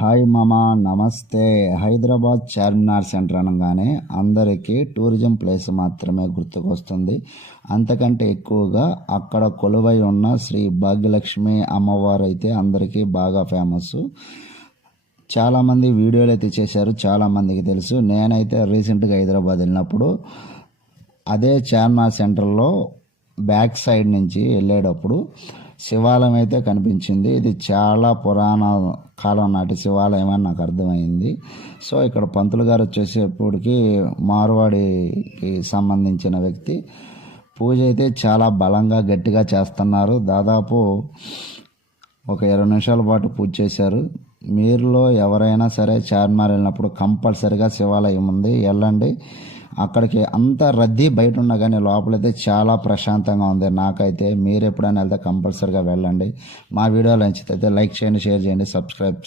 Hi మామా, నమస్తే. Hyderabad Charminar centre అనగానే అందరికీ టూరిజం ప్లేస్ మాత్రమే గుర్తుకొస్తుంది. అంతకంటే ఎక్కువగా అక్కడ కొలువై ఉన్న శ్రీ భాగ్యలక్ష్మి అమ్మవారు అయితే అందరికీ బాగా ఫేమస్. చాలామంది వీడియోలు అయితే చేశారు, చాలామందికి తెలుసు. నేనైతే రీసెంట్గా హైదరాబాద్ వెళ్ళినప్పుడు అదే చార్మినార్ సెంటర్లో బ్యాక్ సైడ్ నుంచి వెళ్ళేటప్పుడు శివాలయం అయితే కనిపించింది. ఇది చాలా పురాణ కాలం నాటి శివాలయం అని నాకు అర్థమైంది. సో ఇక్కడ పంతులు గారు వచ్చేసేపటికి మార్వాడికి సంబంధించిన వ్యక్తి. పూజ అయితే చాలా బలంగా గట్టిగా చేస్తున్నారు. దాదాపు ఒక 20 నిమిషాల పాటు పూజ చేశారు. మీరులో ఎవరైనా సరే చార్మినార్ వెళ్ళినప్పుడు కంపల్సరిగా శివాలయం ఉంది, వెళ్ళండి. అక్కడికి అంత రద్దీ బయట ఉన్నా కానీ లోపలైతే చాలా ప్రశాంతంగా ఉంది. నాకైతే మీరు ఎప్పుడైనా వెళ్తే కంపల్సరిగా వెళ్ళండి. మా వీడియోలు నచ్చితే లైక్ చేయండి, షేర్ చేయండి, సబ్స్క్రైబ్ చేయండి.